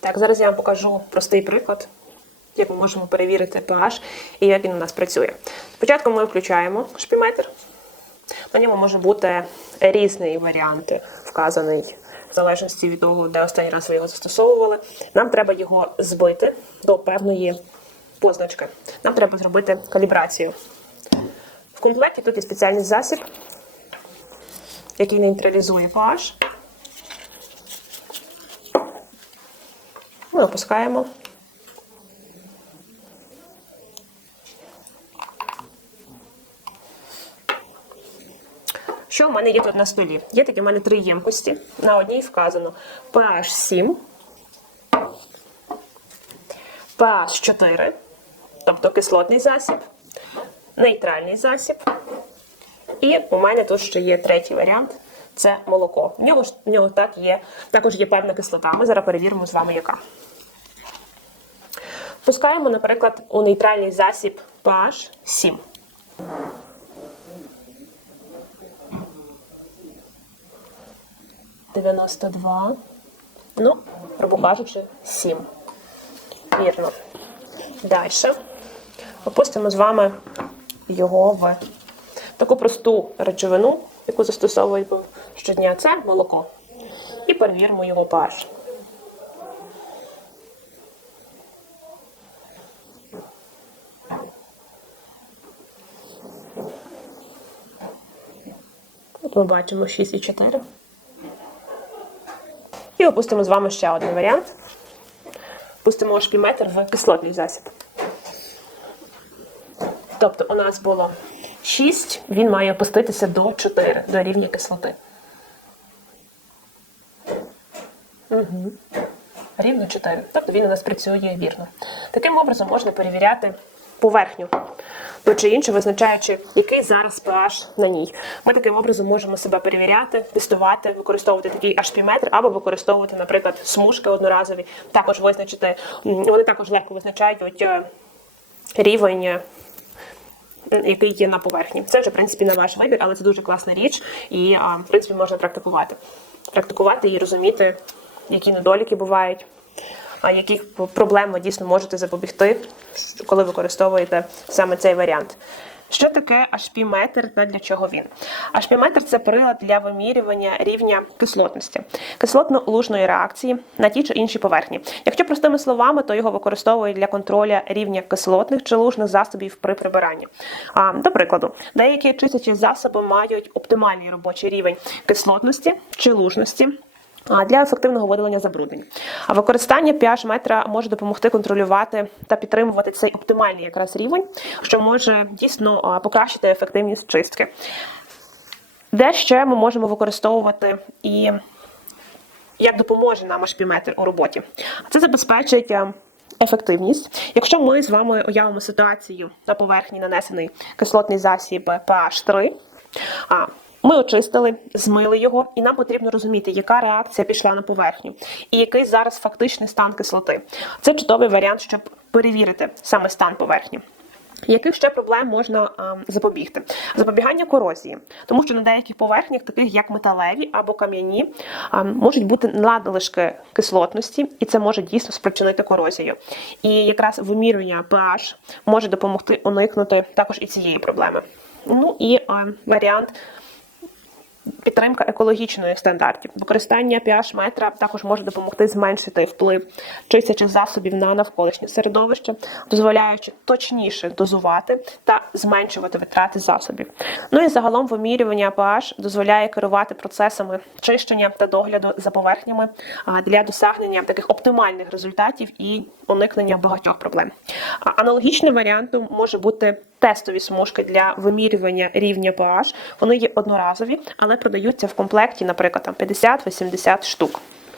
Так, зараз я вам покажу простий приклад, як ми можемо перевірити pH і як він у нас працює. Спочатку ми включаємо шпіметр. На ньому може бути різний варіант вказаний в залежності від того, де останній раз ви його застосовували. Нам треба його збити до певної позначки. Нам треба зробити калібрацію. В комплекті тут є спеціальний засіб, який нейтралізує pH. Ми опускаємо. Що в мене є тут на столі? Є такі в мене три ємкості. На одній вказано pH 7, pH 4, тобто кислотний засіб, нейтральний засіб. І у мене тут ще є третій варіант це молоко. В нього, в нього так є, також є певна кислота. Ми зараз перевіримо з вами, яка. Пускаємо, наприклад, у нейтральний засіб pH 7. Дев'яносто два. Ну, грубо кажучи, 7. Вірно. Далі. Опустимо з вами його в таку просту речовину, яку застосовуємо щодня. Це молоко. І перевіримо його. От ми бачимо 6,4. І опустимо з вами ще один варіант. Пустимо шпіметр в кислотний засіб. Тобто у нас було 6, він має опуститися до 4, до рівня кислоти. Угу. Рівно 4. Тобто він у нас працює вірно. Таким образом можна перевіряти поверхню, то чи інше, визначаючи, який зараз pH на ній. Ми таким образом можемо себе перевіряти, тестувати, використовувати такий HPметр або використовувати, наприклад, смужки одноразові, також визначити, вони також легко визначають е, рівень. Який є на поверхні. Це вже, в принципі, на ваш вибір, але це дуже класна річ, і, в принципі, можна практикувати. Практикувати і розуміти, які недоліки бувають, яких проблем ви дійсно можете запобігти, коли використовуєте саме цей варіант. Що таке HP-метр та для чого він? HP-метр – це прилад для вимірювання рівня кислотності, кислотно-лужної реакції на ті чи інші поверхні. Якщо простими словами, то його використовують для контроля рівня кислотних чи лужних засобів при прибиранні. А, до прикладу, деякі чистячі засоби мають оптимальний робочий рівень кислотності чи лужності. Для ефективного видалення забруднень. А використання pH метра може допомогти контролювати та підтримувати цей оптимальний якраз рівень, що може дійсно покращити ефективність чистки. Де ще ми можемо використовувати і як допоможе нам HPметр у роботі? Це забезпечить е, ефективність. Якщо ми з вами уявимо ситуацію на поверхні нанесений кислотний засіб pH 3, а ми очистили, змили його, і нам потрібно розуміти, яка реакція пішла на поверхню, і який зараз фактичний стан кислоти. Це чудовий варіант, щоб перевірити саме стан поверхні. Яких ще проблем можна а, запобігти? Запобігання корозії, тому що на деяких поверхнях, таких як металеві або кам'яні, можуть бути надлишки кислотності, і це може дійсно спричинити корозію. І якраз вимірювання pH може допомогти уникнути також і цієї проблеми. Ну і а, варіант Підтримка екологічної стандартів. Використання pH метра також може допомогти зменшити вплив чистячих засобів на навколишнє середовище, дозволяючи точніше дозувати та зменшувати витрати засобів. Ну і загалом вимірювання pH дозволяє керувати процесами чищення та догляду за поверхнями для досягнення таких оптимальних результатів і уникнення багатьох проблем. Аналогічним варіантом може бути тестові смужки для вимірювання рівня pH. Вони є одноразові, але продаються в комплекті, наприклад, там 50-80 штук.